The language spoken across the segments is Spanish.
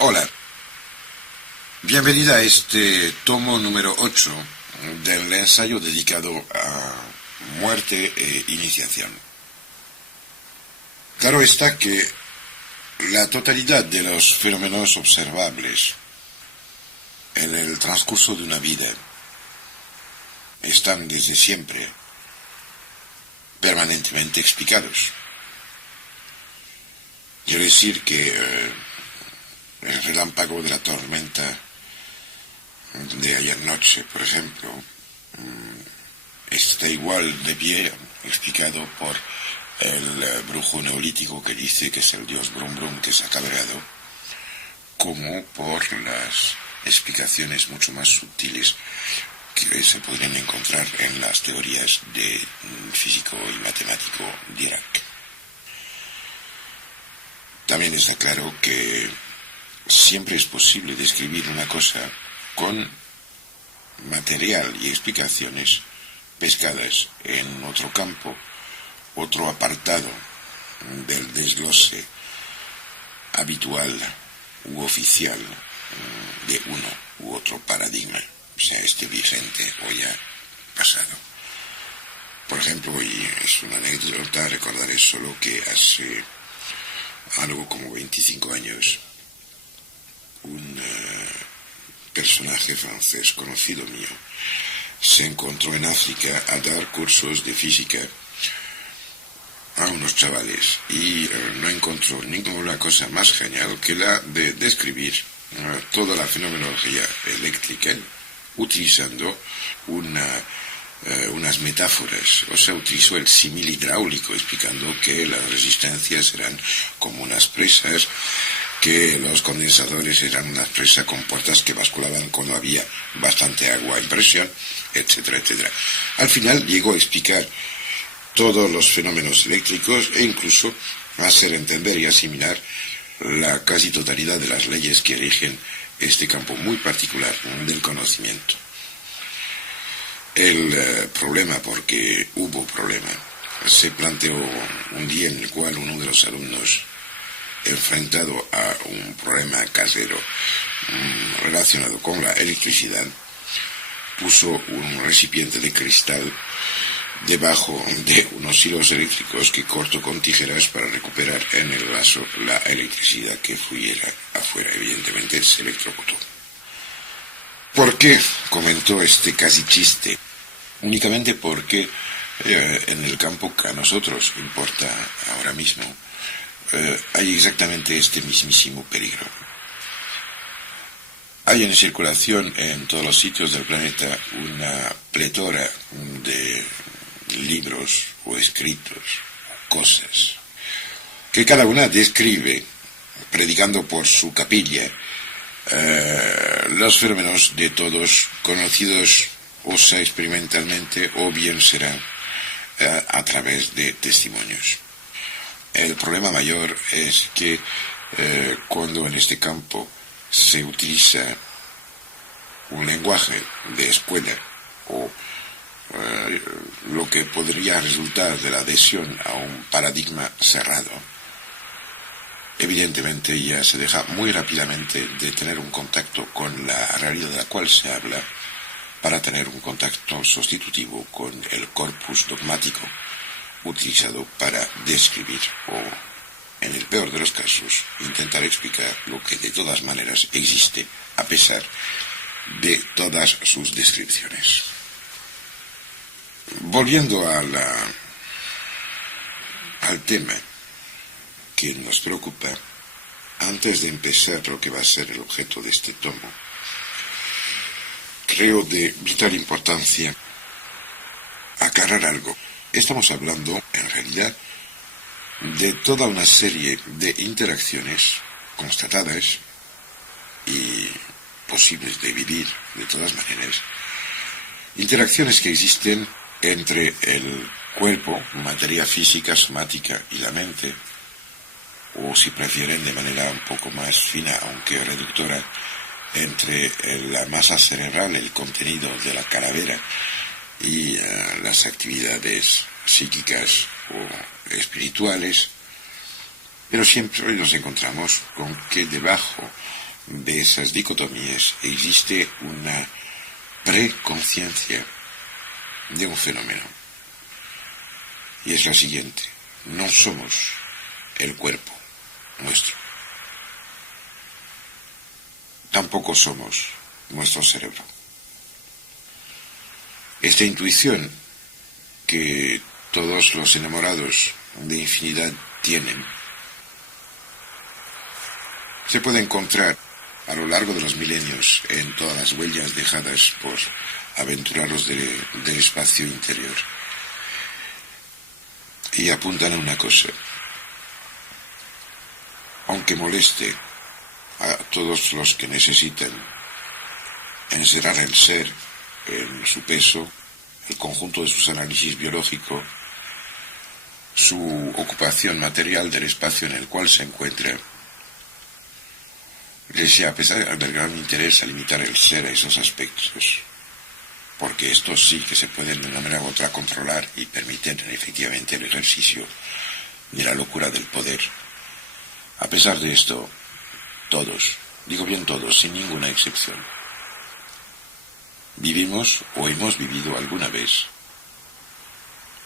Hola, bienvenida a este tomo número 8 del ensayo dedicado a muerte e iniciación. Claro está que la totalidad de los fenómenos observables en el transcurso de una vida están desde siempre permanentemente explicados. Quiero decir que el relámpago de la tormenta de ayer noche, por ejemplo, está igual de pie, explicado por el brujo neolítico que dice que es el dios Brum Brum que se ha cabreado, como por las explicaciones mucho más sutiles que se podrían encontrar en las teorías de físico y matemático Dirac. También está claro que siempre es posible describir una cosa con material y explicaciones pescadas en otro campo, otro apartado del desglose habitual u oficial de uno u otro paradigma, sea este vigente o ya pasado. Por ejemplo, y es una anécdota, recordaré solo que hace algo como 25 años, un personaje francés conocido mío se encontró en África a dar cursos de física a unos chavales y no encontró ninguna cosa más genial que la de describir toda la fenomenología eléctrica utilizando unas metáforas. O sea, utilizó el símil hidráulico explicando que las resistencias eran como unas presas, que los condensadores eran unas presas con puertas que basculaban cuando había bastante agua en presión, etcétera, etcétera. Al final llegó a explicar todos los fenómenos eléctricos e incluso a hacer entender y asimilar la casi totalidad de las leyes que rigen este campo muy particular del conocimiento. El problema, porque hubo problema, se planteó un día en el cual uno de los alumnos, enfrentado a un problema casero relacionado con la electricidad, puso un recipiente de cristal debajo de unos hilos eléctricos que cortó con tijeras para recuperar en el vaso la electricidad que fluyera afuera. Evidentemente se electrocutó. ¿Por qué comentó este casi chiste? Únicamente porque en el campo que a nosotros importa ahora mismo hay exactamente este mismísimo peligro. Hay en circulación en todos los sitios del planeta una pletora de libros o escritos, cosas, que cada una describe, predicando por su capilla, los fenómenos de todos conocidos, o sea, experimentalmente, o bien será a través de testimonios. El problema mayor es que cuando en este campo se utiliza un lenguaje de escuela o lo que podría resultar de la adhesión a un paradigma cerrado, evidentemente ya se deja muy rápidamente de tener un contacto con la realidad de la cual se habla para tener un contacto sustitutivo con el corpus dogmático utilizado para describir o, en el peor de los casos, intentar explicar lo que de todas maneras existe a pesar de todas sus descripciones. Volviendo al tema que nos preocupa, antes de empezar lo que va a ser el objeto de este tomo, creo de vital importancia aclarar algo. Estamos hablando, en realidad, de toda una serie de interacciones constatadas y posibles de vivir de todas maneras, interacciones que existen entre el cuerpo, materia física, somática y la mente, o si prefieren de manera un poco más fina, aunque reductora, entre la masa cerebral, el contenido de la calavera y las actividades psíquicas o espirituales, pero siempre nos encontramos con que debajo de esas dicotomías existe una preconciencia de un fenómeno. Y es la siguiente: no somos el cuerpo nuestro. Tampoco somos nuestro cerebro. Esta intuición que todos los enamorados de infinidad tienen se puede encontrar a lo largo de los milenios en todas las huellas dejadas por aventureros del espacio interior. Y apuntan a una cosa: aunque moleste a todos los que necesitan encerrar el ser en su peso, el conjunto de sus análisis biológicos, su ocupación material del espacio en el cual se encuentra, a pesar del gran interés a limitar el ser a esos aspectos, porque estos sí que se pueden de una manera u otra controlar y permiten efectivamente el ejercicio de la locura del poder. A pesar de esto, todos, digo bien todos, sin ninguna excepción, vivimos o hemos vivido alguna vez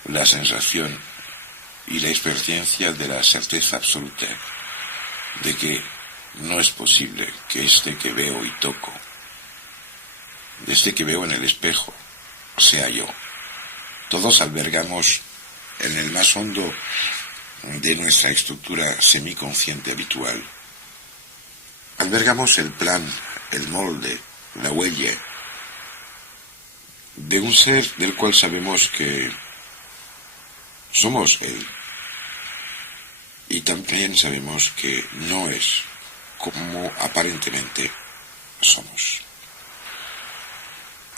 la sensación y la experiencia de la certeza absoluta de que no es posible que este que veo y toco, este que veo en el espejo, sea yo. Todos albergamos en el más hondo de nuestra estructura semiconsciente habitual, albergamos el plan, el molde, la huella de un ser del cual sabemos que somos él, y también sabemos que no es como aparentemente somos.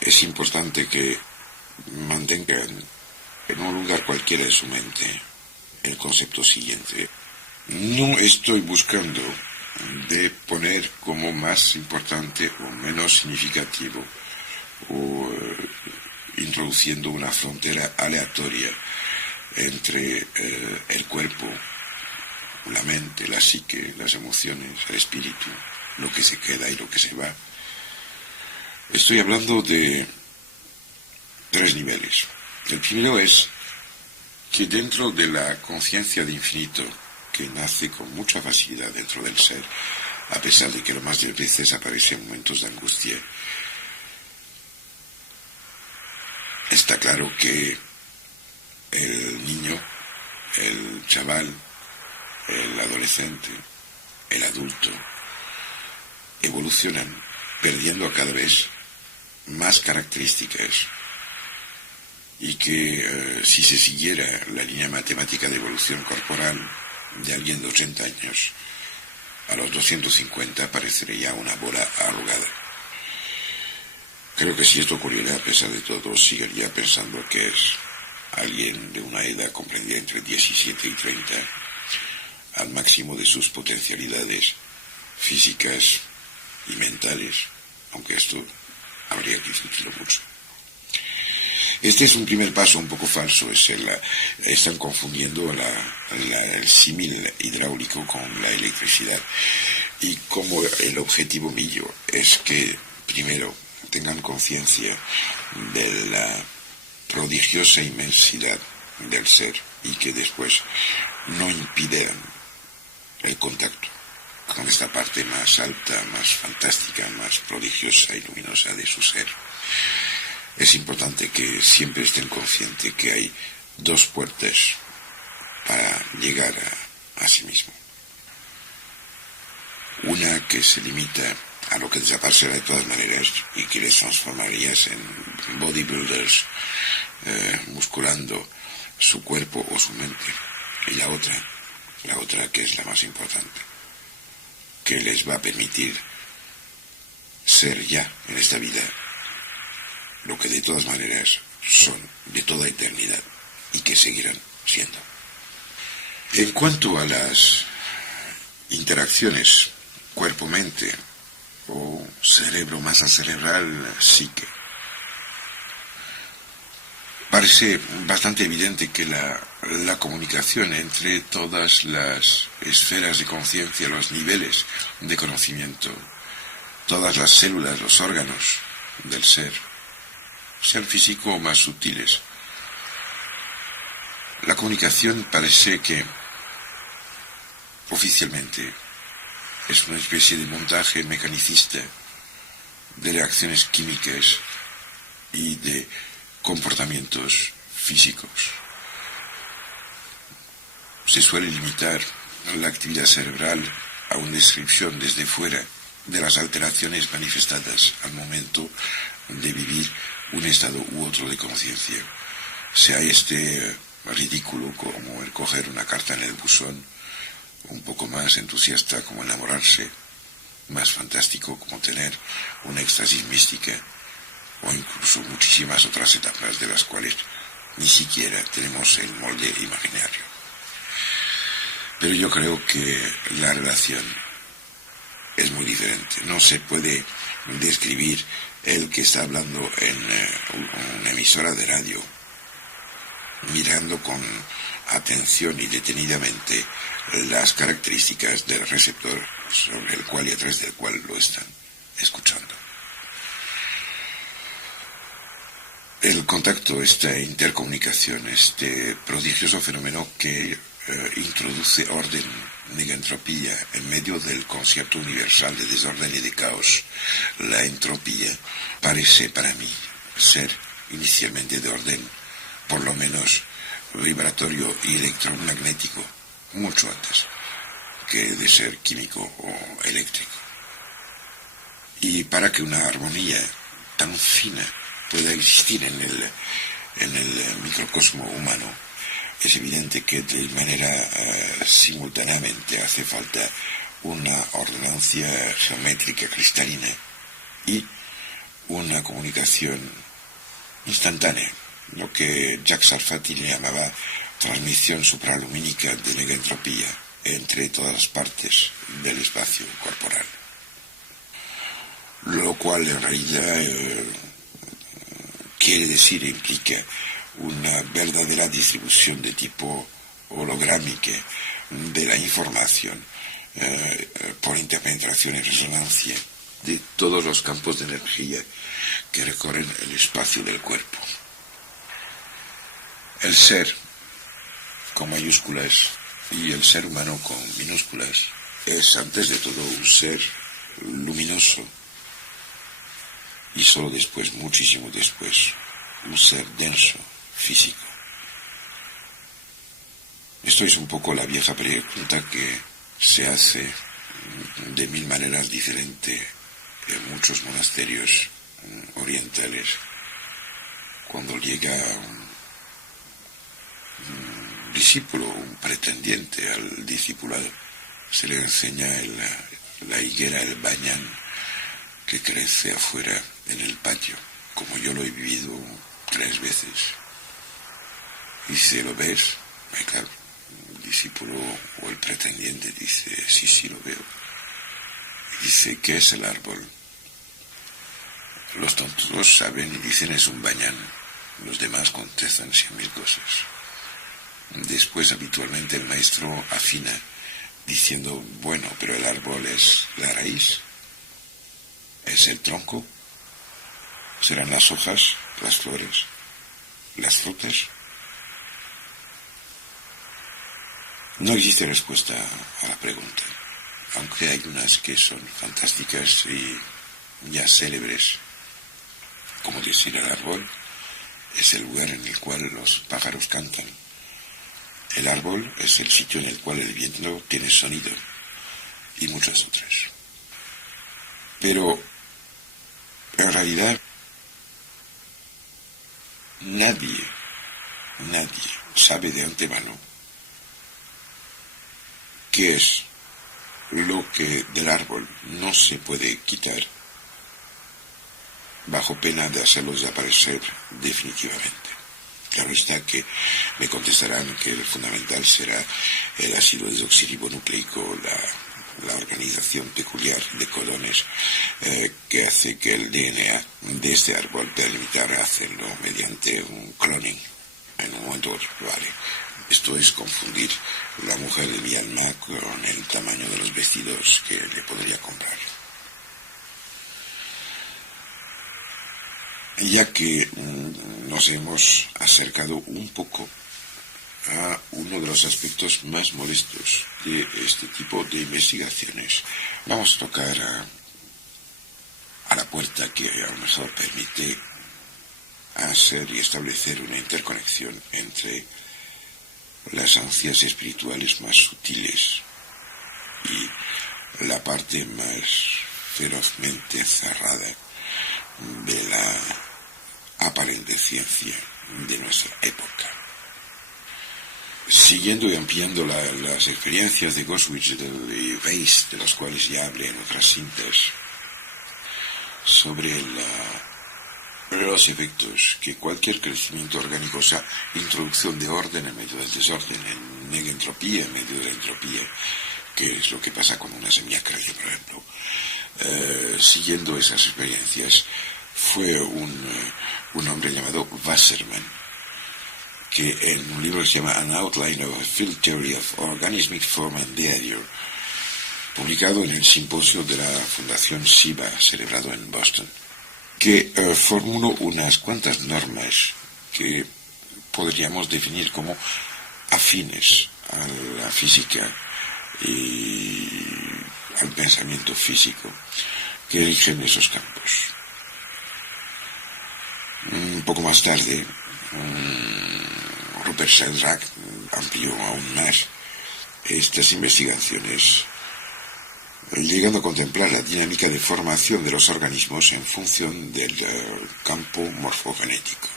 Es importante que mantengan en un lugar cualquiera de su mente el concepto siguiente: no estoy buscando de poner como más importante o menos significativo o introduciendo una frontera aleatoria entre el cuerpo, la mente, la psique, las emociones, el espíritu, lo que se queda y lo que se va. Estoy hablando de 3 niveles. El primero es que dentro de la conciencia de infinito, que nace con mucha facilidad dentro del ser, a pesar de que lo más de veces aparece en momentos de angustia, está claro que el niño, el chaval, el adolescente, el adulto, evolucionan perdiendo cada vez más características, y que si se siguiera la línea matemática de evolución corporal de alguien de 80 años, a los 250 parecería ya una bola arrugada. Creo que si esto ocurriera, a pesar de todo, seguiría pensando que es alguien de una edad comprendida entre 17 y 30, al máximo de sus potencialidades físicas y mentales, aunque esto habría que discutirlo mucho. Este es un primer paso un poco falso. Están confundiendo el símil hidráulico con la electricidad. Y como el objetivo mío es que, primero, tengan conciencia de la prodigiosa inmensidad del ser, y que después no impidan el contacto con esta parte más alta, más fantástica, más prodigiosa y luminosa de su ser. Es importante que siempre estén conscientes que hay 2 puertas para llegar a sí mismo. Una que se limita a lo que desaparecerá de todas maneras y que les transformarías en bodybuilders musculando su cuerpo o su mente. Y la otra que es la más importante, que les va a permitir ser ya en esta vida lo que de todas maneras son de toda eternidad y que seguirán siendo. En cuanto a las interacciones cuerpo-mente o cerebro masa cerebral psique, parece bastante evidente que la comunicación entre todas las esferas de conciencia, los niveles de conocimiento, todas las células, los órganos del ser, sean físico o más sutiles. La comunicación parece que oficialmente es una especie de montaje mecanicista de reacciones químicas y de comportamientos físicos. Se suele limitar la actividad cerebral a una descripción desde fuera de las alteraciones manifestadas al momento de vivir un estado u otro de conciencia, sea este ridículo como el coger una carta en el buzón, un poco más entusiasta como enamorarse, más fantástico como tener una éxtasis mística, o incluso muchísimas otras etapas de las cuales ni siquiera tenemos el molde imaginario. Pero yo creo que la relación es muy diferente. No se puede describir el que está hablando en una emisora de radio, mirando con atención y detenidamente las características del receptor sobre el cual y a través del cual lo están escuchando. El contacto, esta intercomunicación, este prodigioso fenómeno que introduce orden, negentropía, en medio del concepto universal de desorden y de caos. La entropía parece para mí ser inicialmente de orden, por lo menos vibratorio y electromagnético, mucho antes que de ser químico o eléctrico. Y para que una armonía tan fina pueda existir en el microcosmo humano, es evidente que de manera simultáneamente hace falta una ordenancia geométrica cristalina y una comunicación instantánea, lo que Jacques Sarfati le llamaba transmisión supralumínica de negentropía entre todas las partes del espacio corporal. Lo cual en realidad quiere decir, implica una verdadera distribución de tipo holográmica de la información por interpenetración y resonancia de todos los campos de energía que recorren el espacio del cuerpo. El ser con mayúsculas y el ser humano con minúsculas es antes de todo un ser luminoso y solo después, muchísimo después, un ser denso, físico. Esto es un poco la vieja pregunta que se hace de mil maneras diferentes en muchos monasterios orientales. Cuando llega un discípulo, un pretendiente al discipulado, se le enseña la higuera, el bañán, que crece afuera en el patio, como yo lo he vivido 3 veces. Y si lo ves, claro, el discípulo o el pretendiente dice, sí, lo veo. Y dice, ¿qué es el árbol? Los tontos saben y dicen, es un bañán. Los demás contestan 100.000 cosas. Después, habitualmente, el maestro afina, diciendo, bueno, pero el árbol es la raíz, es el tronco, serán las hojas, las flores, las frutas. No existe respuesta a la pregunta, aunque hay unas que son fantásticas y ya célebres, como decir el árbol es el lugar en el cual los pájaros cantan. El árbol es el sitio en el cual el viento tiene sonido, y muchas otras. Pero, en realidad, nadie sabe de antemano qué es lo que del árbol no se puede quitar bajo pena de hacerlo desaparecer definitivamente. Claro está que me contestarán que el fundamental será el ácido desoxirribonucleico, la organización peculiar de codones que hace que el DNA de este árbol permita hacerlo mediante un cloning en un momento otro. Vale. Esto es confundir la mujer de mi alma con el tamaño de los vestidos que le podría comprar. ya que nos hemos acercado un poco a uno de los aspectos más molestos de este tipo de investigaciones. Vamos a tocar a la puerta que a lo mejor permite hacer y establecer una interconexión entre las ansias espirituales más sutiles y la parte más ferozmente cerrada de la aparente ciencia de nuestra época. Siguiendo y ampliando las experiencias de Goswitch y Weiss, de las cuales ya hablé en otras cintas, sobre los efectos que cualquier crecimiento orgánico, o sea, introducción de orden en medio del desorden, en negentropía en medio de la entropía, que es lo que pasa con una semilla crece, por ejemplo. Siguiendo esas experiencias, fue un hombre llamado Wasserman, que en un libro que se llama An Outline of a Field Theory of Organismic Form and Behavior, publicado en el simposio de la Fundación SIBA, celebrado en Boston, que formuló unas cuantas normas que podríamos definir como afines a la física y al pensamiento físico, que rigen esos campos. Un poco más tarde, Rupert Sheldrake amplió aún más estas investigaciones, llegando a contemplar la dinámica de formación de los organismos en función del campo morfogenético.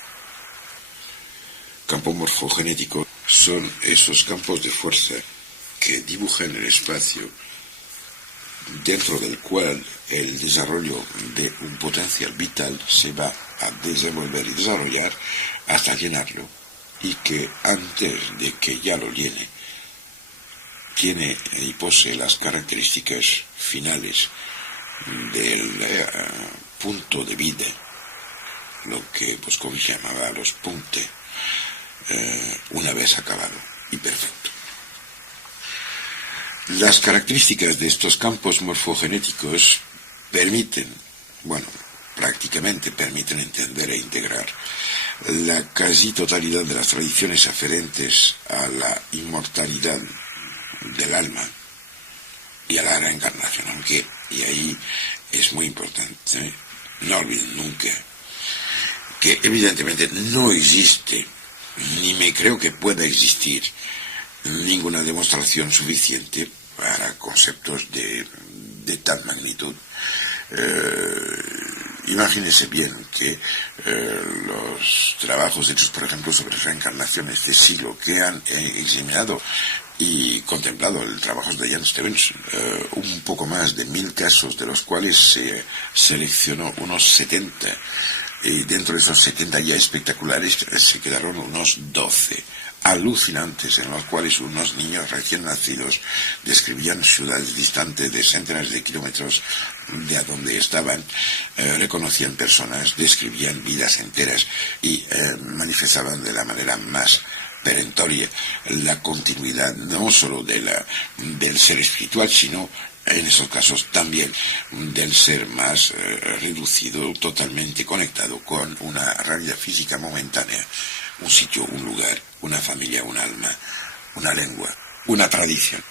Campo morfogenético son esos campos de fuerza que dibujan el espacio dentro del cual el desarrollo de un potencial vital se va a desenvolver y desarrollar hasta llenarlo, y que antes de que ya lo llene tiene y posee las características finales del punto de vida, lo que Boscovich llamaba los punte, una vez acabado y perfecto. Las características de estos campos morfogenéticos prácticamente permiten entender e integrar la casi totalidad de las tradiciones aferentes a la inmortalidad del alma y a la reencarnación, aunque, y ahí es muy importante, no olviden nunca que evidentemente no existe, ni me creo que pueda existir, ninguna demostración suficiente para conceptos de tal magnitud. Imagínense bien que los trabajos hechos, por ejemplo, sobre reencarnaciones de siglo, que han examinado y contemplado el trabajo de Jan Stevenson, un poco más de 1000 casos, de los cuales se seleccionó unos 70, y dentro de esos 70 ya espectaculares se quedaron unos 12 alucinantes, en los cuales unos niños recién nacidos describían ciudades distantes de centenares de kilómetros de a donde estaban, reconocían personas, describían vidas enteras y manifestaban de la manera más perentoria la continuidad no solo del ser espiritual, sino en esos casos también del ser más reducido, totalmente conectado con una realidad física momentánea, un sitio, un lugar, una familia, un alma, una lengua, una tradición.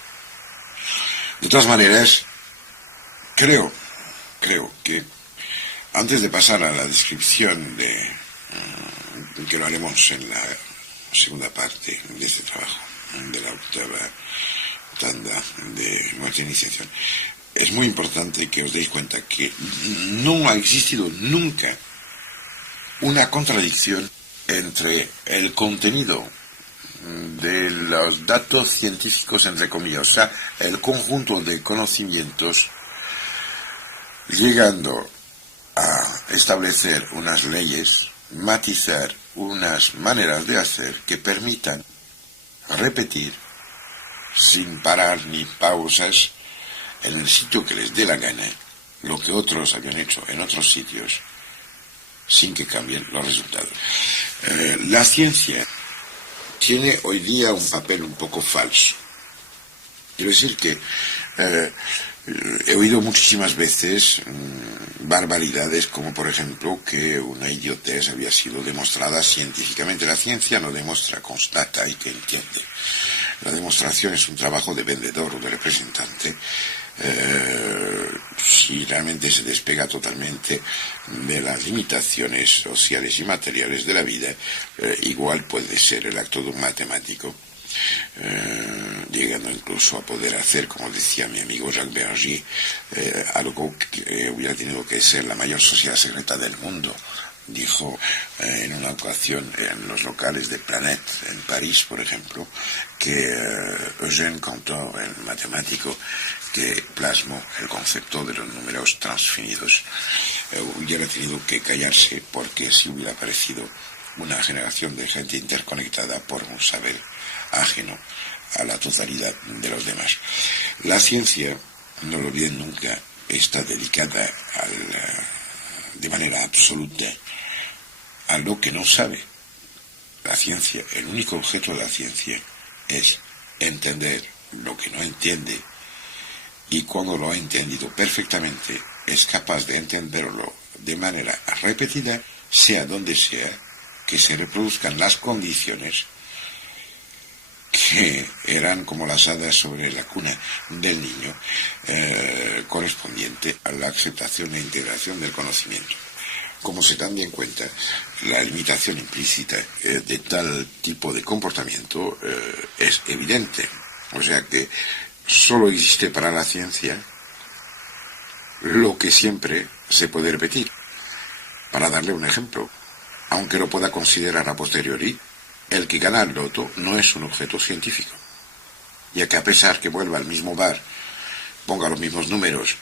De todas maneras, creo que antes de pasar a la descripción que lo haremos en la segunda parte de este trabajo, de la octava tanda de nuestra iniciación, es muy importante que os deis cuenta que no ha existido nunca una contradicción entre el contenido de los datos científicos, entre comillas, o sea, el conjunto de conocimientos, llegando a establecer unas leyes, matizar unas maneras de hacer que permitan repetir sin parar ni pausas en el sitio que les dé la gana lo que otros habían hecho en otros sitios sin que cambien los resultados. La ciencia tiene hoy día un papel un poco falso. Quiero decir que he oído muchísimas veces barbaridades como por ejemplo que una idiotez había sido demostrada científicamente. La ciencia no demuestra, constata y que entiende. La demostración es un trabajo de vendedor o de representante. Si realmente se despega totalmente de las limitaciones sociales y materiales de la vida, igual puede ser el acto de un matemático, llegando incluso a poder hacer, como decía mi amigo Jacques Bergier, algo que hubiera tenido que ser la mayor sociedad secreta del mundo. Dijo en una ocasión en los locales de Planet, en París, por ejemplo, que Eugène Cantor, el matemático que plasmó el concepto de los números transfinidos, hubiera tenido que callarse porque si hubiera aparecido una generación de gente interconectada por un saber ajeno a la totalidad de los demás. La ciencia, no lo olviden nunca, está dedicada de manera absoluta a lo que no sabe. La ciencia, el único objeto de la ciencia es entender lo que no entiende, y cuando lo ha entendido perfectamente es capaz de entenderlo de manera repetida, sea donde sea, que se reproduzcan las condiciones que eran como las hadas sobre la cuna del niño, correspondiente a la aceptación e integración del conocimiento. Como se dan bien cuenta, la limitación implícita de tal tipo de comportamiento es evidente. O sea que solo existe para la ciencia lo que siempre se puede repetir. Para darle un ejemplo, aunque lo pueda considerar a posteriori, el que gana el loto no es un objeto científico, ya que a pesar que vuelva al mismo bar, ponga los mismos números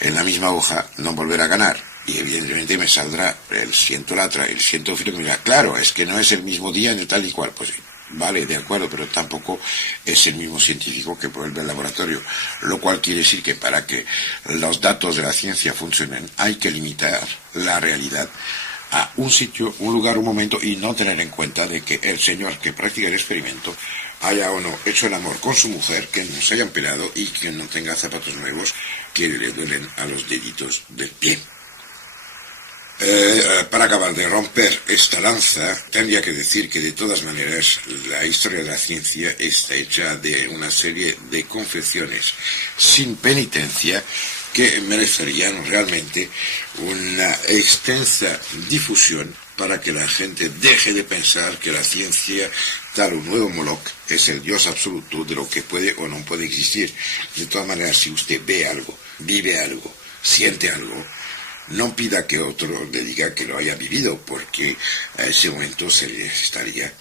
en la misma hoja, no volverá a ganar. Y evidentemente me saldrá el cientolatra, el cientófilo, que me dirá, claro, es que no es el mismo día ni tal y cual. Pues vale, de acuerdo, pero tampoco es el mismo científico que vuelve al laboratorio. Lo cual quiere decir que para que los datos de la ciencia funcionen hay que limitar la realidad a un sitio, un lugar, un momento, y no tener en cuenta de que el señor que practica el experimento haya o no hecho el amor con su mujer, que no se hayan pelado y que no tenga zapatos nuevos que le duelen a los deditos del pie. Para acabar de romper esta lanza, tendría que decir que de todas maneras la historia de la ciencia está hecha de una serie de confesiones sin penitencia que merecerían realmente una extensa difusión para que la gente deje de pensar que la ciencia, tal un nuevo Moloch, es el Dios absoluto de lo que puede o no puede existir. De todas maneras, si usted ve algo, vive algo, siente algo, no pida que otro le diga que lo haya vivido, porque a ese momento se le estaría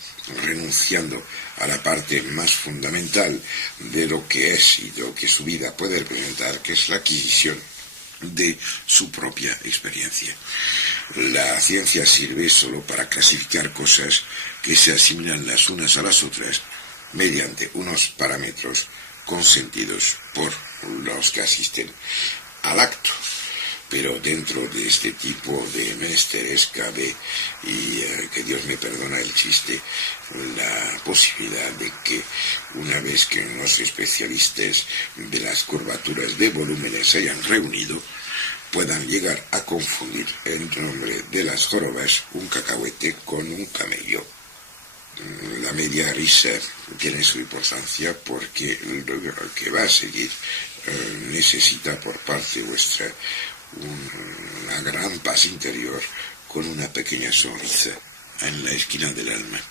renunciando a la parte más fundamental de lo que es y de lo que su vida puede representar, que es la adquisición de su propia experiencia. La ciencia sirve solo para clasificar cosas que se asimilan las unas a las otras mediante unos parámetros consentidos por los que asisten al acto. Pero dentro de este tipo de menesteres cabe, y que Dios me perdona el chiste, la posibilidad de que una vez que los especialistas de las curvaturas de volúmenes se hayan reunido, puedan llegar a confundir en nombre de las jorobas un cacahuete con un camello. La media risa tiene su importancia porque lo que va a seguir necesita por parte vuestra una gran paz interior con una pequeña sonrisa en la esquina del alma.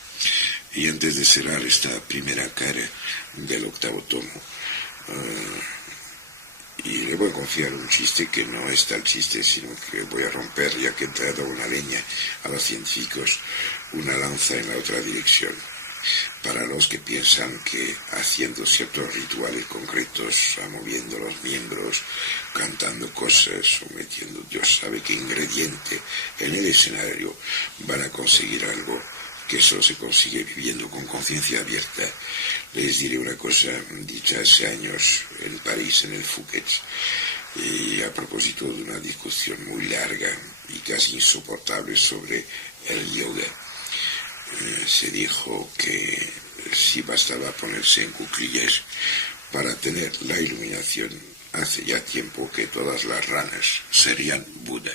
Y antes de cerrar esta primera cara del octavo tomo, y le voy a confiar un chiste que no es tal chiste, sino que voy a romper, ya que he dado una leña a los científicos, una lanza en la otra dirección. Para los que piensan que haciendo ciertos rituales concretos, moviendo los miembros, cantando cosas o metiendo Dios sabe qué ingrediente en el escenario, van a conseguir algo que solo se consigue viviendo con conciencia abierta. Les diré una cosa dicha hace años en París, en el Fouquet, y a propósito de una discusión muy larga y casi insoportable sobre el yoga. Se dijo que si bastaba ponerse en cuclillas para tener la iluminación, Hace ya tiempo que todas las ranas serían Buda.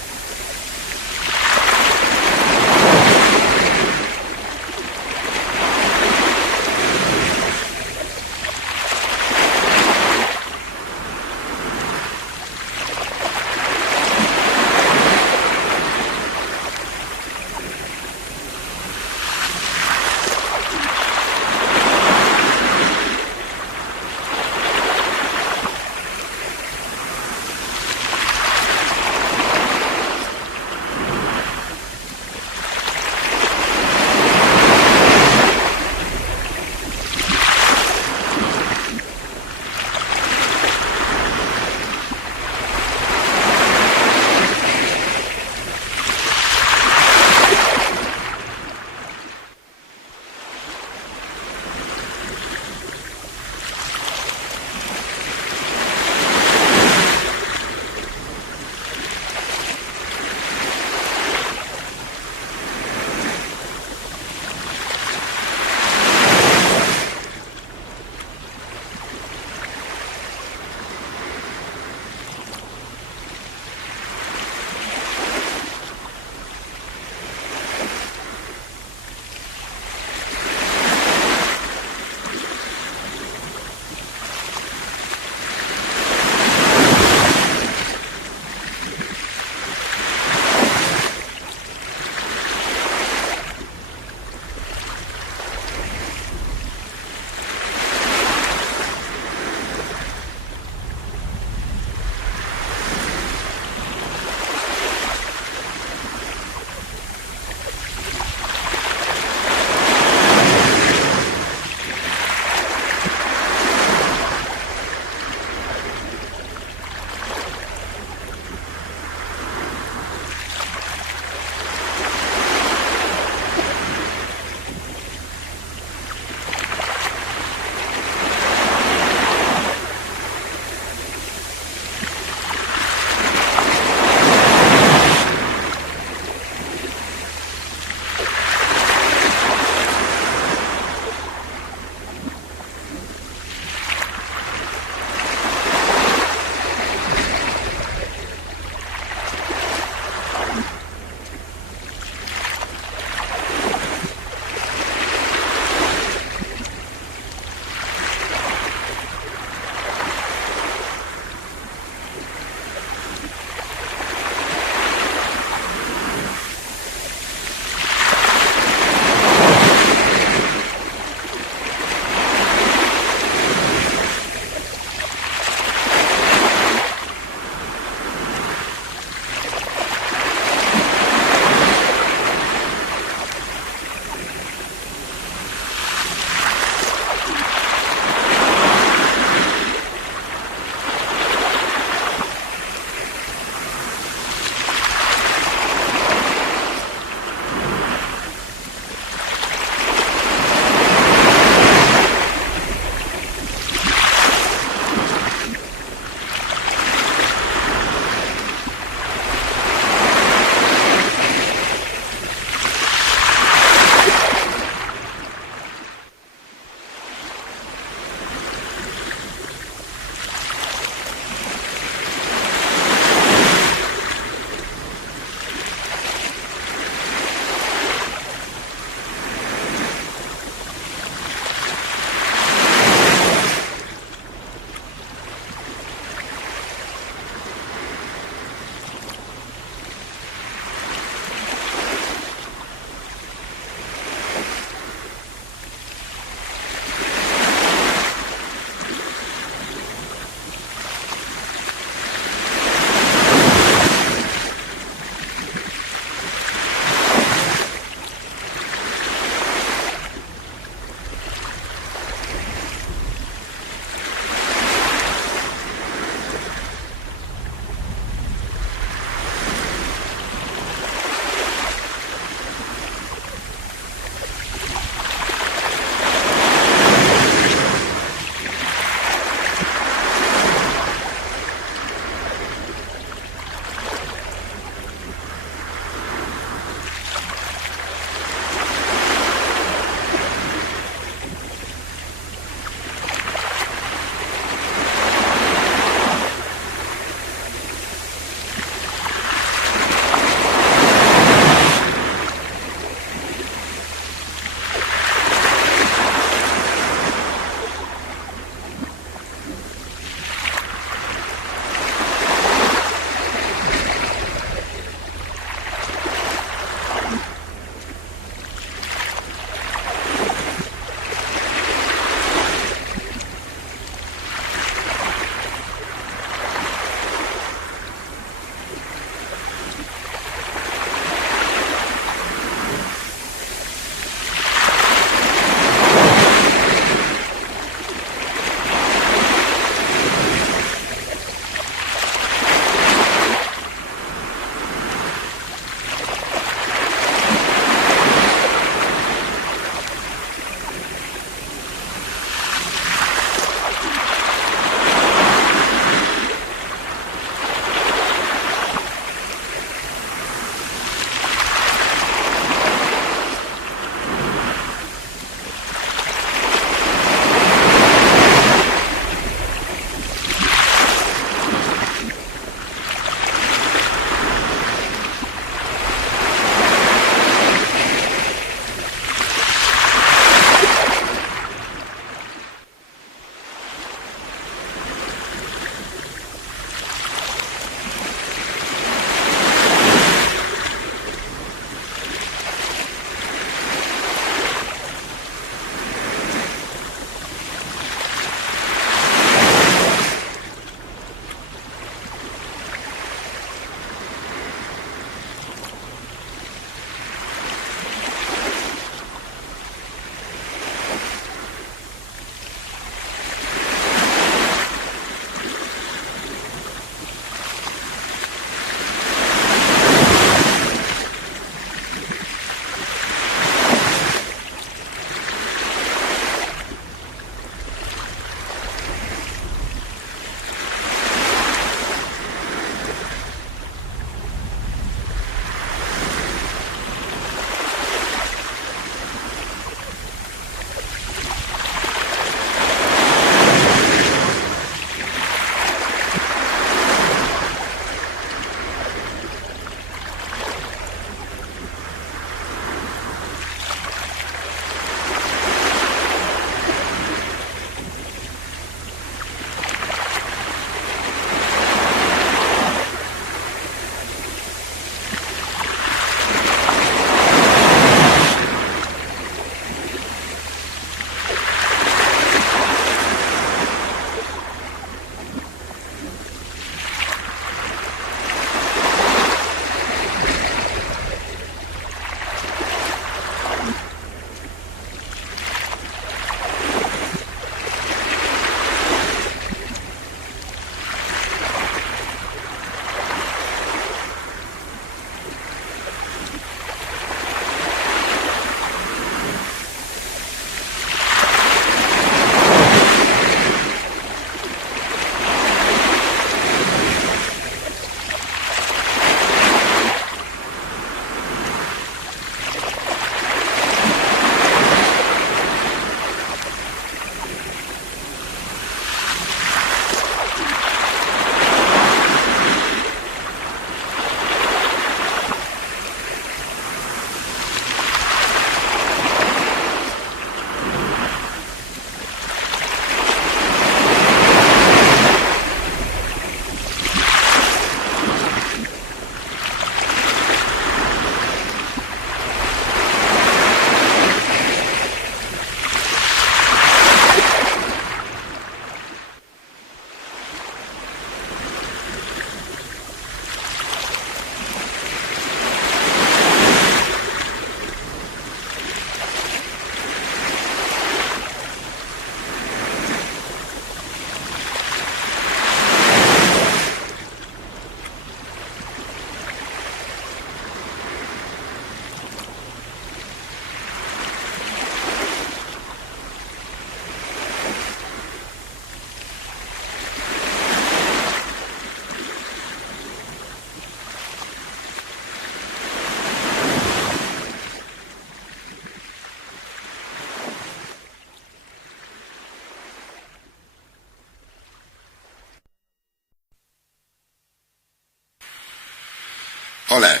Hola,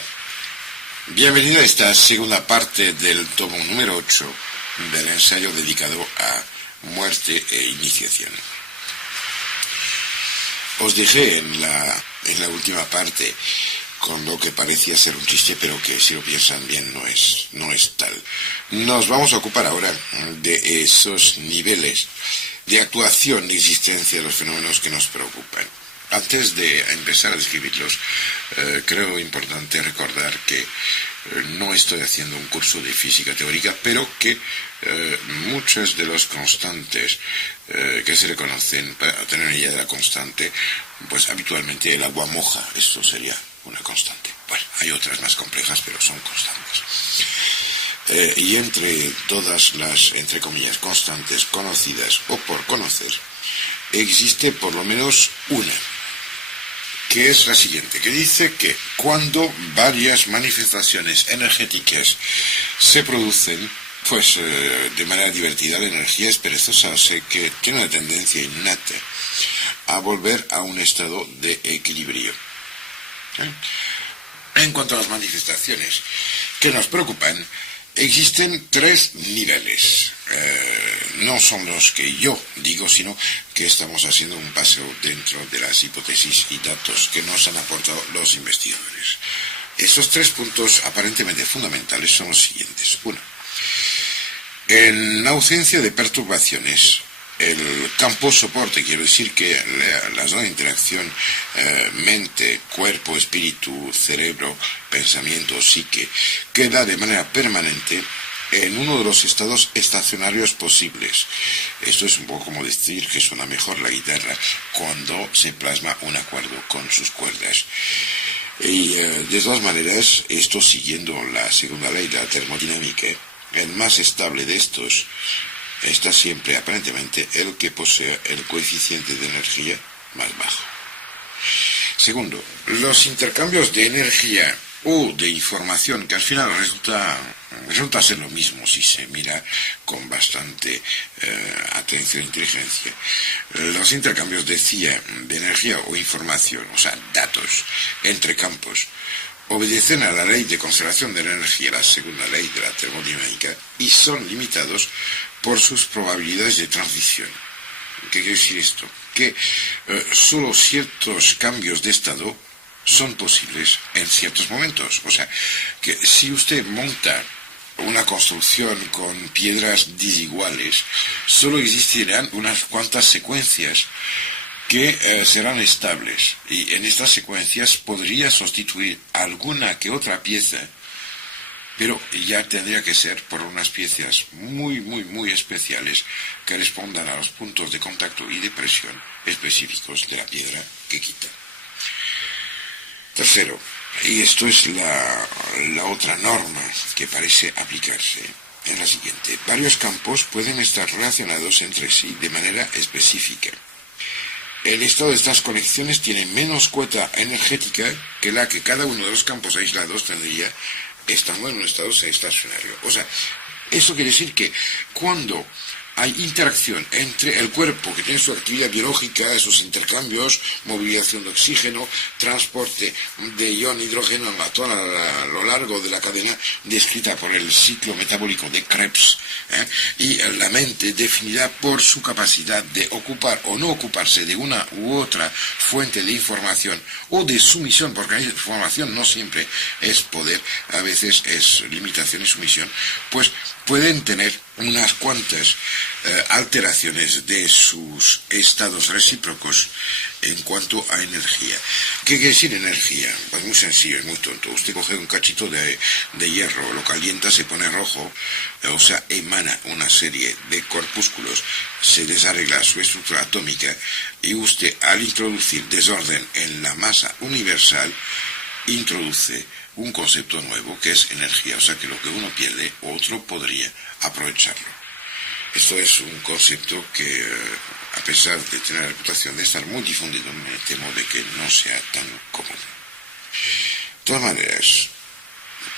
bienvenido a esta segunda parte del tomo número 8 del ensayo dedicado a muerte e iniciación. Os dejé en la última parte con lo que parecía ser un chiste, pero que si lo piensan bien no es tal. Nos vamos a ocupar ahora de esos niveles de actuación, de existencia de los fenómenos que nos preocupan. Antes de empezar a describirlos, creo importante recordar que no estoy haciendo un curso de física teórica, pero que muchas de las constantes que se reconocen, para tener una idea de la constante, pues habitualmente el agua moja, esto sería una constante. Bueno, hay otras más complejas, pero son constantes. Y entre todas las, entre comillas, constantes conocidas o por conocer, existe por lo menos una, que es la siguiente, que dice que cuando varias manifestaciones energéticas se producen, pues de manera divertida, la energía es perezosa, o sea que tiene una tendencia innata a volver a un estado de equilibrio. En cuanto a las manifestaciones que nos preocupan, existen tres niveles. No son los que yo digo, sino que estamos haciendo un paseo dentro de las hipótesis y datos que nos han aportado los investigadores. Estos tres puntos aparentemente fundamentales son los siguientes. Uno, en ausencia de perturbaciones, el campo soporte, quiero decir que la zona de interacción mente, cuerpo, espíritu, cerebro, pensamiento, psique, queda de manera permanente en uno de los estados estacionarios posibles. Esto es un poco como decir que suena mejor la guitarra cuando se plasma un acuerdo con sus cuerdas. Y de todas maneras, esto siguiendo la segunda ley de la termodinámica, el más estable de estos está siempre aparentemente el que posee el coeficiente de energía más bajo. Segundo, los intercambios de energía o de información, que al final resulta ser lo mismo si se mira con bastante atención e inteligencia. Los intercambios, decía, de energía o información, o sea, datos entre campos, obedecen a la ley de conservación de la energía, la segunda ley de la termodinámica, y son limitados por sus probabilidades de transición. ¿Qué quiere decir esto? Que solo ciertos cambios de estado son posibles en ciertos momentos. O sea, que si usted monta una construcción con piedras desiguales, solo existirán unas cuantas secuencias que serán estables, y en estas secuencias podría sustituir alguna que otra pieza, pero ya tendría que ser por unas piezas muy especiales que respondan a los puntos de contacto y de presión específicos de la piedra que quita. Tercero, y esto es la otra norma que parece aplicarse, es la siguiente: varios campos pueden estar relacionados entre sí de manera específica. El estado de estas conexiones tiene menos cuota energética que la que cada uno de los campos aislados tendría estando en un estado estacionario. O sea, eso quiere decir que cuando hay interacción entre el cuerpo, que tiene su actividad biológica, esos intercambios, movilización de oxígeno, transporte de ion hidrógeno a lo largo de la cadena descrita por el ciclo metabólico de Krebs, y la mente definida por su capacidad de ocupar o no ocuparse de una u otra fuente de información o de sumisión, porque la información no siempre es poder, a veces es limitación y sumisión, pues pueden tener unas cuantas alteraciones de sus estados recíprocos en cuanto a energía. ¿Qué quiere decir energía? Pues muy sencillo, es muy tonto. Usted coge un cachito de hierro, lo calienta, se pone rojo, o sea, emana una serie de corpúsculos, se desarregla su estructura atómica, y usted, al introducir desorden en la masa universal, introduce un concepto nuevo que es energía, o sea que lo que uno pierde, otro podría aprovecharlo. Esto es un concepto que, a pesar de tener la reputación de estar muy difundido, me temo de que no sea tan común. De todas maneras,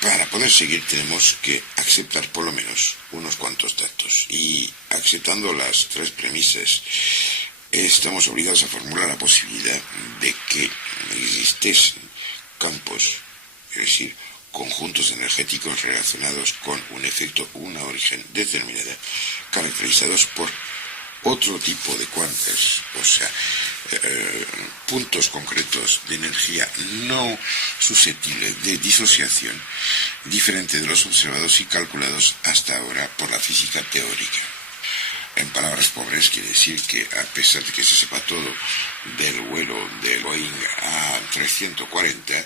para poder seguir tenemos que aceptar por lo menos unos cuantos datos, y aceptando las tres premisas, estamos obligados a formular la posibilidad de que existiesen campos es decir, conjuntos energéticos relacionados con un efecto o una origen determinada, caracterizados por otro tipo de cuantas, o sea, puntos concretos de energía no susceptibles de disociación, diferente de los observados y calculados hasta ahora por la física teórica. En palabras pobres quiere decir que a pesar de que se sepa todo del vuelo del Boeing A340,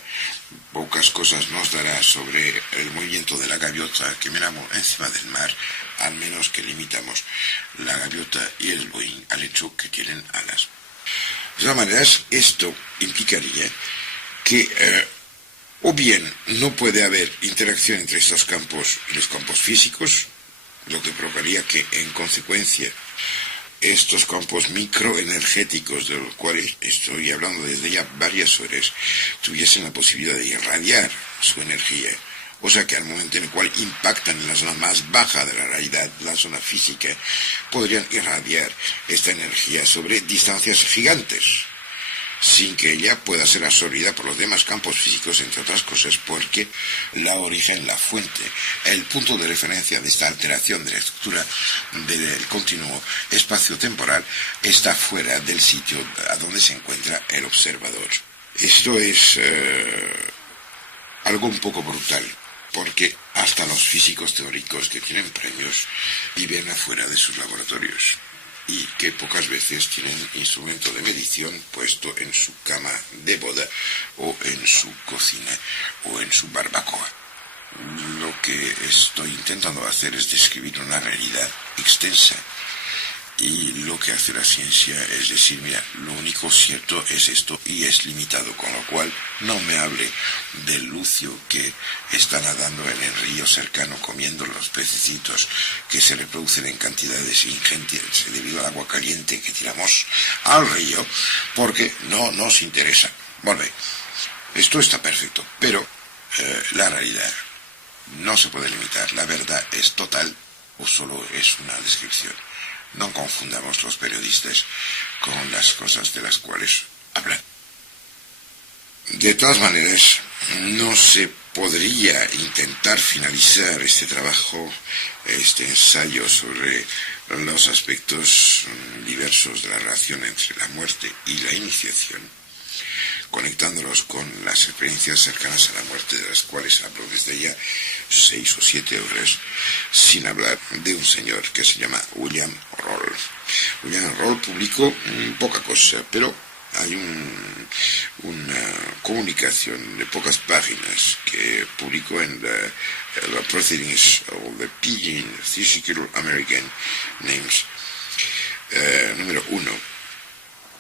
pocas cosas nos dará sobre el movimiento de la gaviota que miramos encima del mar, al menos que limitamos la gaviota y el Boeing al hecho que tienen alas. De todas maneras, esto implicaría que o bien no puede haber interacción entre estos campos y los campos físicos, lo que provocaría que, en consecuencia, estos campos microenergéticos, de los cuales estoy hablando desde ya varias horas, tuviesen la posibilidad de irradiar su energía, o sea que al momento en el cual impactan en la zona más baja de la realidad, la zona física, podrían irradiar esta energía sobre distancias gigantes, sin que ella pueda ser absorbida por los demás campos físicos, entre otras cosas, porque la origen, la fuente, el punto de referencia de esta alteración de la estructura del continuo espacio-temporal está fuera del sitio a donde se encuentra el observador. Esto es algo un poco brutal, porque hasta los físicos teóricos que tienen premios viven afuera de sus laboratorios y que pocas veces tienen instrumento de medición puesto en su cama de boda o en su cocina o en su barbacoa. Lo que estoy intentando hacer es describir una realidad extensa, y lo que hace la ciencia es decir, mira, lo único cierto es esto y es limitado, con lo cual no me hable del lucio que está nadando en el río cercano comiendo los pececitos que se reproducen en cantidades ingentes debido al agua caliente que tiramos al río, porque no nos interesa. Bueno, esto está perfecto, pero la realidad no se puede limitar. La verdad es total o solo es una descripción. No confundamos los periodistas con las cosas de las cuales hablan. De todas maneras, no se podría intentar finalizar este trabajo, este ensayo sobre los aspectos diversos de la relación entre la muerte y la iniciación, conectándolos con las experiencias cercanas a la muerte, de las cuales hablo desde ya 6 o 7 horas, sin hablar de un señor que se llama William Roll. William Roll publicó poca cosa, pero hay una comunicación de pocas páginas que publicó en la Proceedings of the Pidgin Physical American Names, número 1,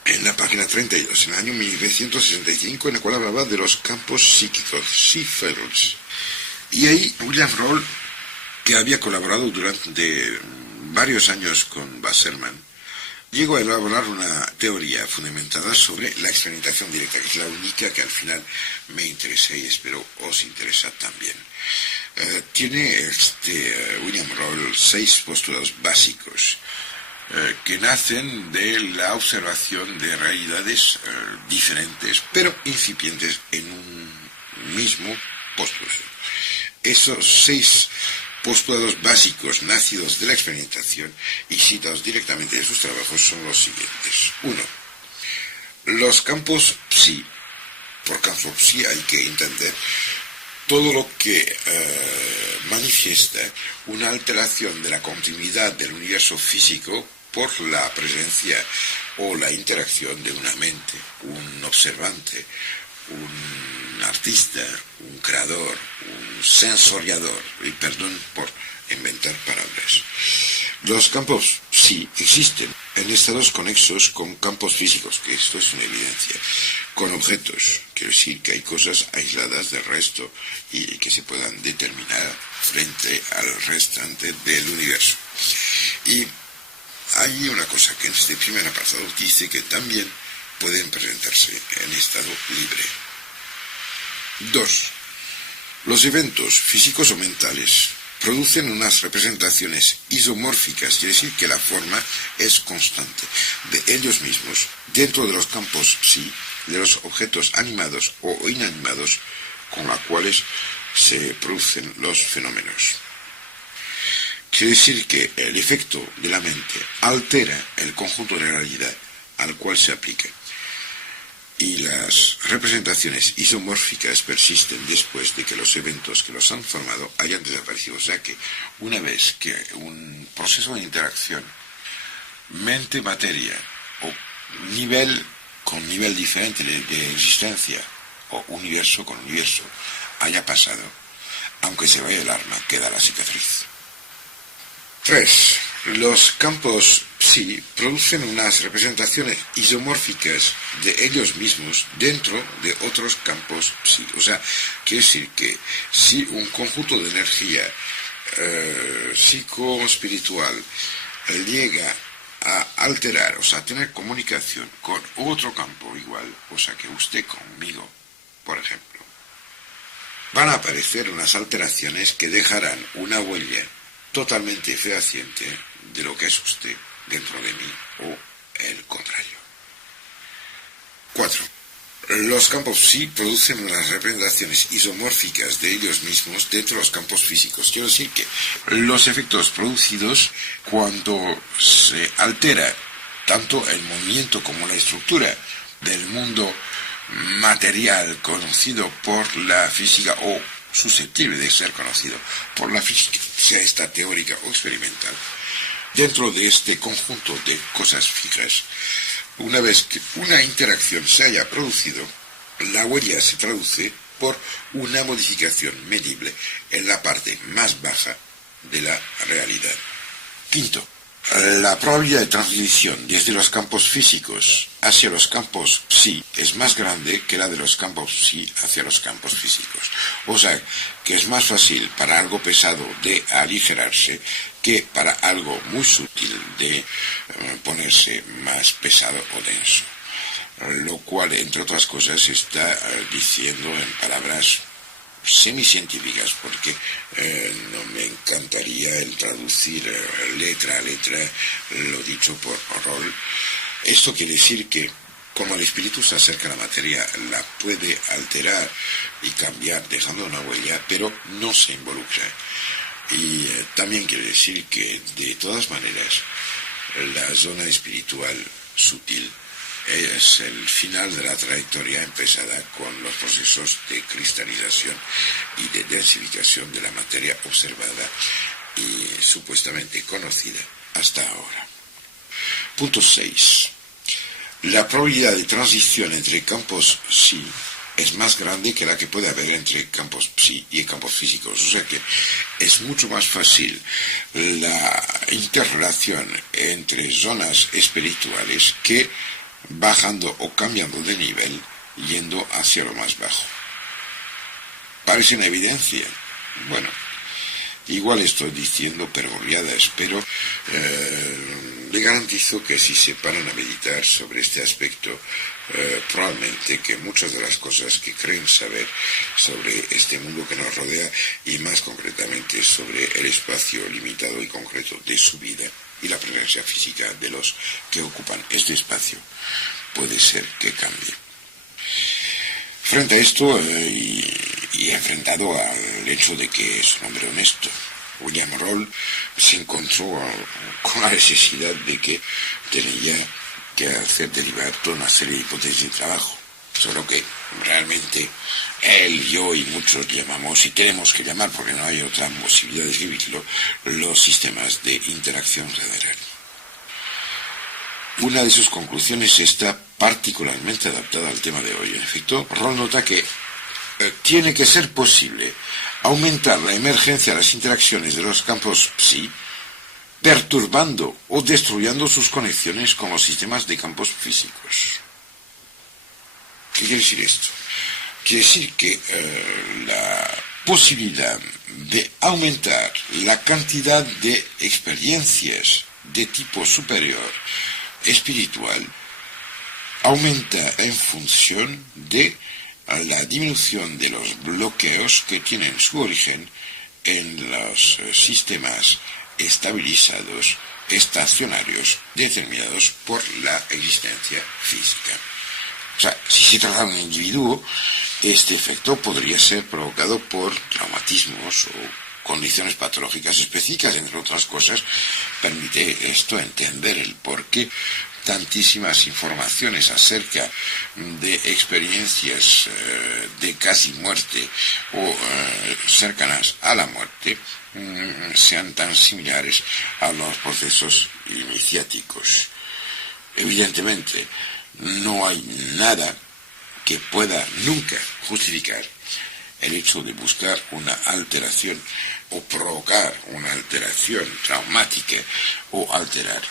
en la página 32, en el año 1965, en la cual hablaba de los campos psíquicos, Sea Fields. Y ahí William Roll, que había colaborado durante varios años con Wasserman, llegó a elaborar una teoría fundamentada sobre la experimentación directa, que es la única que al final me interesa y espero os interesa también. Tiene William Roll 6 postulados básicos que nacen de la observación de realidades diferentes, pero incipientes en un mismo postulado. Esos 6 postulados básicos nacidos de la experimentación y citados directamente de sus trabajos son los siguientes. 1. Los campos psi. Por campo psi hay que entender todo lo que manifiesta una alteración de la continuidad del universo físico por la presencia o la interacción de una mente, un observante, un artista, un creador, un sensoriador, y perdón por inventar palabras. Los campos sí existen en estados conexos con campos físicos, que esto es una evidencia, con objetos, quiero decir que hay cosas aisladas del resto y que se puedan determinar frente al restante del universo. Y hay una cosa que en este primer apartado dice que también pueden presentarse en estado libre. 2. Los eventos físicos o mentales producen unas representaciones isomórficas, quiere decir que la forma es constante de ellos mismos dentro de los campos psi, de los objetos animados o inanimados con las cuales se producen los fenómenos. Quiere decir que el efecto de la mente altera el conjunto de realidad al cual se aplica. Y las representaciones isomórficas persisten después de que los eventos que los han formado hayan desaparecido. O sea que una vez que un proceso de interacción mente-materia o nivel con nivel diferente de existencia o universo con universo haya pasado, aunque se vaya el arma, queda la cicatriz. 3. Los campos psi producen unas representaciones isomórficas de ellos mismos dentro de otros campos psi. O sea, quiere decir que si un conjunto de energía psicoespiritual llega a alterar, o sea, a tener comunicación con otro campo igual, o sea, que usted conmigo, por ejemplo, van a aparecer unas alteraciones que dejarán una huella totalmente fehaciente de lo que es usted dentro de mí o el contrario. 4. Los campos psi producen unas representaciones isomórficas de ellos mismos dentro de los campos físicos. Quiero decir que los efectos producidos cuando se altera tanto el movimiento como la estructura del mundo material conocido por la física o susceptible de ser conocido por la física, sea esta teórica o experimental, dentro de este conjunto de cosas fijas, una vez que una interacción se haya producido, la huella se traduce por una modificación medible en la parte más baja de la realidad. 5. La probabilidad de transición desde los campos físicos hacia los campos psi es más grande que la de los campos psi hacia los campos físicos. O sea, que es más fácil para algo pesado de aligerarse que para algo muy sutil de ponerse más pesado o denso. Lo cual, entre otras cosas, está diciendo en palabras semicientíficas, porque no me encantaría el traducir letra a letra lo dicho por Roll. Esto quiere decir que como el espíritu se acerca a la materia, la puede alterar y cambiar dejando una huella, pero no se involucra. Y también quiere decir que de todas maneras la zona espiritual sutil es el final de la trayectoria empezada con los procesos de cristalización y de densificación de la materia observada y supuestamente conocida hasta ahora. Punto 6. La probabilidad de transición entre campos psi es más grande que la que puede haber entre campos psi y campos físicos. O sea que es mucho más fácil la interrelación entre zonas espirituales que bajando o cambiando de nivel, yendo hacia lo más bajo. Parece una evidencia. Bueno, igual estoy diciendo perogriadas, pero le garantizo que si se paran a meditar sobre este aspecto, probablemente que muchas de las cosas que creen saber sobre este mundo que nos rodea, y más concretamente sobre el espacio limitado y concreto de su vida, y la presencia física de los que ocupan este espacio, puede ser que cambie. Frente a esto, y enfrentado al hecho de que es un hombre honesto, William Roll se encontró con la necesidad de que tenía que hacer derivar toda una serie de hipótesis de trabajo. Solo que realmente él, yo y muchos llamamos, y tenemos que llamar porque no hay otra posibilidad de escribirlo, los sistemas de interacción federal. Una de sus conclusiones está particularmente adaptada al tema de hoy. En efecto, Roll nota que tiene que ser posible aumentar la emergencia de las interacciones de los campos psi, perturbando o destruyendo sus conexiones con los sistemas de campos físicos. ¿Qué quiere decir esto? Quiere decir que la posibilidad de aumentar la cantidad de experiencias de tipo superior espiritual aumenta en función de la disminución de los bloqueos que tienen su origen en los sistemas estabilizados, estacionarios, determinados por la existencia física. O sea, si se trata de un individuo, Este efecto podría ser provocado por traumatismos o condiciones patológicas específicas, entre otras cosas. Permite esto entender el por qué tantísimas informaciones acerca de experiencias de casi muerte o cercanas a la muerte sean tan similares a los procesos iniciáticos. Evidentemente, no hay nada que pueda nunca justificar el hecho de buscar una alteración o provocar una alteración traumática o alterar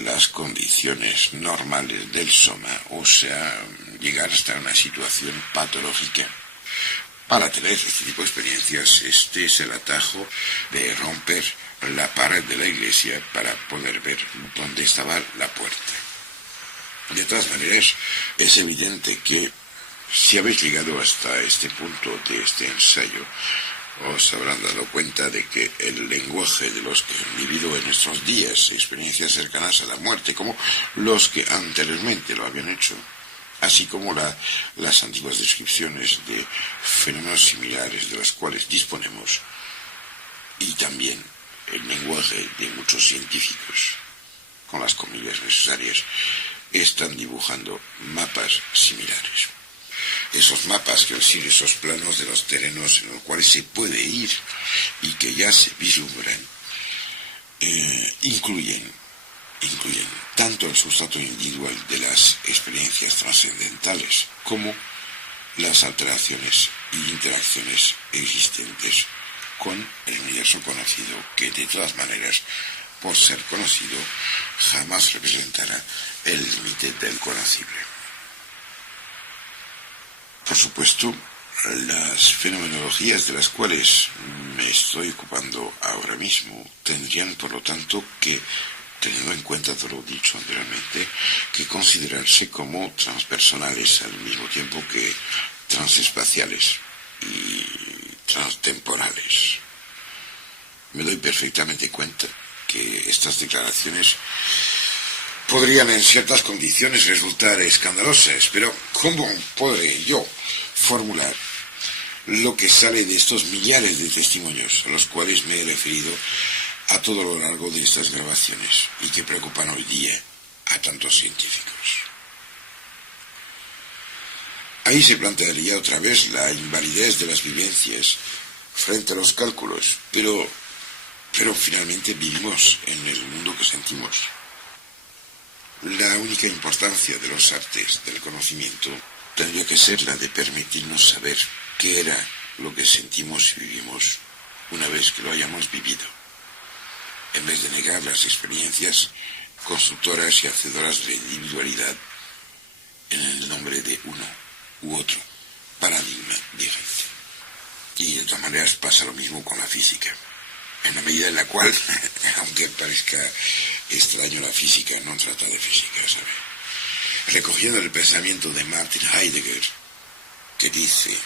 las condiciones normales del soma, o sea, llegar hasta una situación patológica. Para tener este tipo de experiencias, este es el atajo de romper la pared de la iglesia para poder ver dónde estaba la puerta. De todas maneras, es evidente que si habéis llegado hasta este punto de este ensayo, os habrán dado cuenta de que el lenguaje de los que han vivido en estos días experiencias cercanas a la muerte, como los que anteriormente lo habían hecho, así como las antiguas descripciones de fenómenos similares de los cuales disponemos, y también el lenguaje de muchos científicos, con las comillas necesarias, están dibujando mapas similares. Esos mapas, quiero decir, esos planos de los terrenos en los cuales se puede ir y que ya se vislumbran, incluyen tanto el sustrato individual de las experiencias trascendentales como las alteraciones y interacciones existentes con el universo conocido, que de todas maneras, por ser conocido, jamás representará el límite del conocible. Por supuesto, las fenomenologías de las cuales me estoy ocupando ahora mismo tendrían, por lo tanto, que, teniendo en cuenta todo lo dicho anteriormente, que considerarse como transpersonales al mismo tiempo que transespaciales y transtemporales. Me doy perfectamente cuenta que estas declaraciones podrían en ciertas condiciones resultar escandalosas, pero ¿cómo podré yo formular lo que sale de estos millares de testimonios a los cuales me he referido a todo lo largo de estas grabaciones y que preocupan hoy día a tantos científicos? Ahí se plantearía otra vez la invalidez de las vivencias frente a los cálculos, pero finalmente vivimos en el mundo que sentimos. La única importancia de los artes del conocimiento tendría que ser la de permitirnos saber qué era lo que sentimos y vivimos una vez que lo hayamos vivido, en vez de negar las experiencias constructoras y hacedoras de individualidad en el nombre de uno u otro paradigma diferente. Y de todas maneras pasa lo mismo con la física, en la medida en la cual, aunque parezca extraño, la física no trata de física, ¿sabe? Recogiendo el pensamiento de Martin Heidegger, que dice,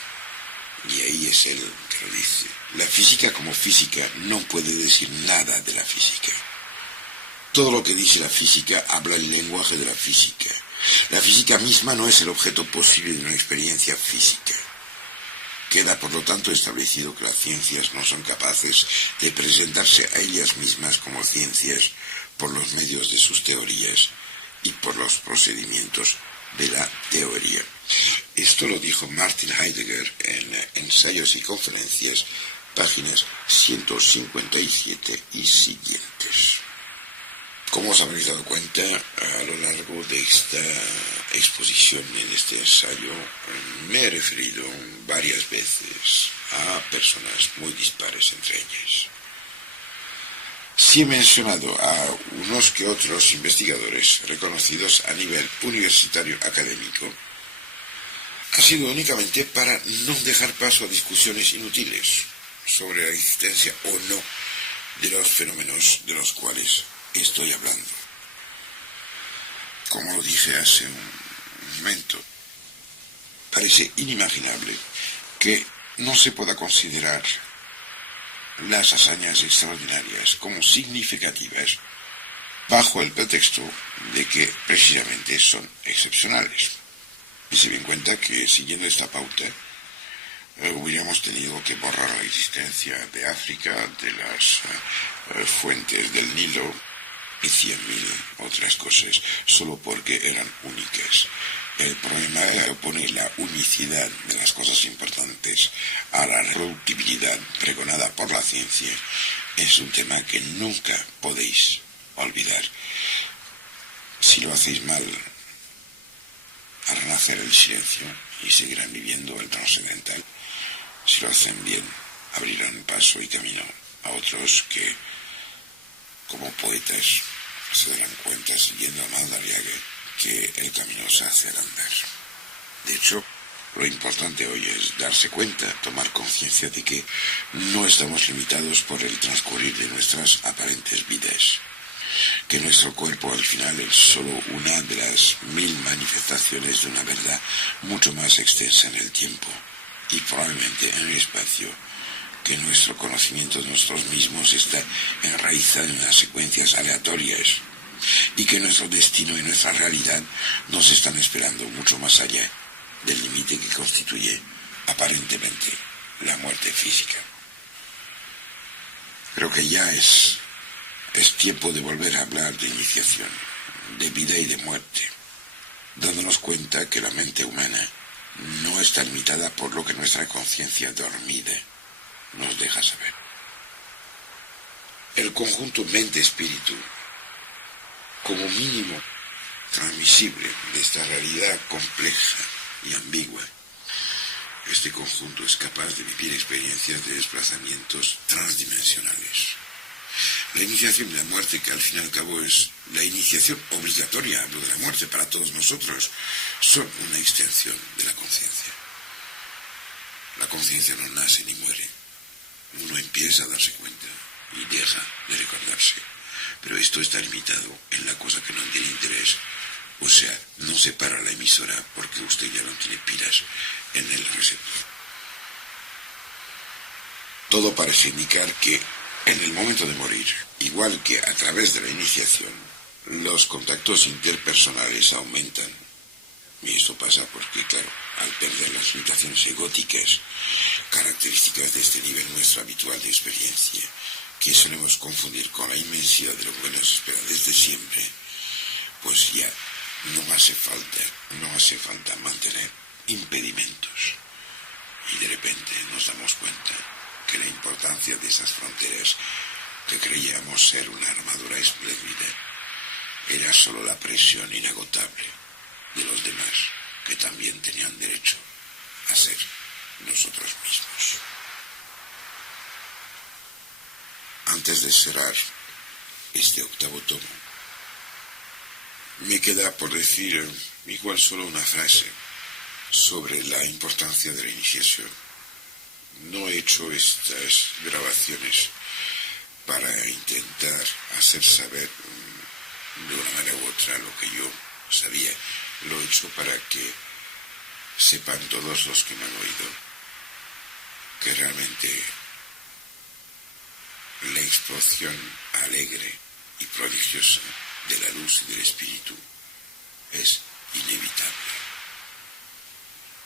y ahí es él que lo dice, la física como física no puede decir nada de la física. Todo lo que dice la física habla el lenguaje de la física. La física misma no es el objeto posible de una experiencia física. Queda, por lo tanto, establecido que las ciencias no son capaces de presentarse a ellas mismas como ciencias por los medios de sus teorías y por los procedimientos de la teoría. Esto lo dijo Martin Heidegger en Ensayos y Conferencias, páginas 157 y siguientes. Como os habréis dado cuenta, a lo largo de esta exposición y de este ensayo, me he referido varias veces a personas muy dispares entre ellas. Sí he mencionado a unos que otros investigadores reconocidos a nivel universitario académico, ha sido únicamente para no dejar paso a discusiones inútiles sobre la existencia o no de los fenómenos de los cuales estoy hablando. Como lo dije hace un momento, parece inimaginable que no se pueda considerar las hazañas extraordinarias como significativas bajo el pretexto de que precisamente son excepcionales. Y se dio cuenta que siguiendo esta pauta hubiéramos tenido que borrar la existencia de África, de las fuentes del Nilo y 100.000 otras cosas, solo porque eran únicas. El problema opone la unicidad de las cosas importantes a la reproductibilidad pregonada por la ciencia. Es un tema que nunca podéis olvidar. Si lo hacéis mal, harán nacer el silencio y seguirán viviendo el trascendental. Si lo hacen bien, abrirán paso y camino a otros que, como poetas, se darán cuenta, siguiendo a Madariaga, que el camino se hace al andar. De hecho, lo importante hoy es darse cuenta, tomar conciencia de que no estamos limitados por el transcurrir de nuestras aparentes vidas, que nuestro cuerpo al final es solo una de las 1000 manifestaciones de una verdad mucho más extensa en el tiempo y probablemente en el espacio, que nuestro conocimiento de nosotros mismos está enraizado en unas secuencias aleatorias y que nuestro destino y nuestra realidad nos están esperando mucho más allá del límite que constituye aparentemente la muerte física. Creo que ya es tiempo de volver a hablar de iniciación, de vida y de muerte, dándonos cuenta que la mente humana no está limitada por lo que nuestra conciencia dormida nos deja saber. El conjunto mente-espíritu, como mínimo transmisible de esta realidad compleja y ambigua, este conjunto es capaz de vivir experiencias de desplazamientos transdimensionales. La iniciación de la muerte, que al fin y al cabo es la iniciación obligatoria, hablo de la muerte para todos nosotros, son una extensión de la conciencia. La conciencia no nace ni muere. Uno empieza a darse cuenta y deja de recordarse. Pero esto está limitado en la cosa que no tiene interés. O sea, no se para la emisora porque usted ya no tiene pilas en el receptor. Todo parece indicar que en el momento de morir, igual que a través de la iniciación, los contactos interpersonales aumentan. Y esto pasa porque, claro, al perder las limitaciones egóticas, características de este nivel nuestro habitual de experiencia, que solemos confundir con la inmensidad de lo que nos espera desde siempre, pues ya no hace falta mantener impedimentos. Y de repente nos damos cuenta que la importancia de esas fronteras que creíamos ser una armadura espléndida era solo la presión inagotable de los demás, que también tenían derecho a ser nosotros mismos. Antes de cerrar este 8º tomo, me queda por decir igual solo una frase sobre la importancia de la iniciación. No he hecho estas grabaciones para intentar hacer saber de una manera u otra lo que yo sabía. Lo he hecho para que sepan todos los que me han oído que realmente la explosión alegre y prodigiosa de la luz y del espíritu es inevitable.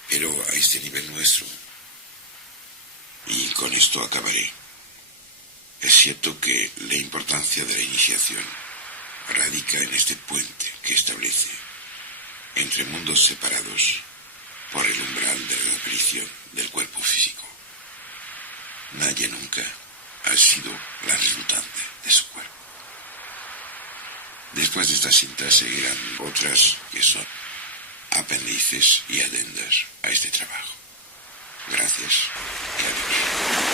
Pero a este nivel nuestro, y con esto acabaré, es cierto que la importancia de la iniciación radica en este puente que establece entre mundos separados por el umbral de la desaparición del cuerpo físico. Nadie nunca ha sido la resultante de su cuerpo. Después de esta cinta seguirán otras que son apéndices y adendas a este trabajo. Gracias y adiós.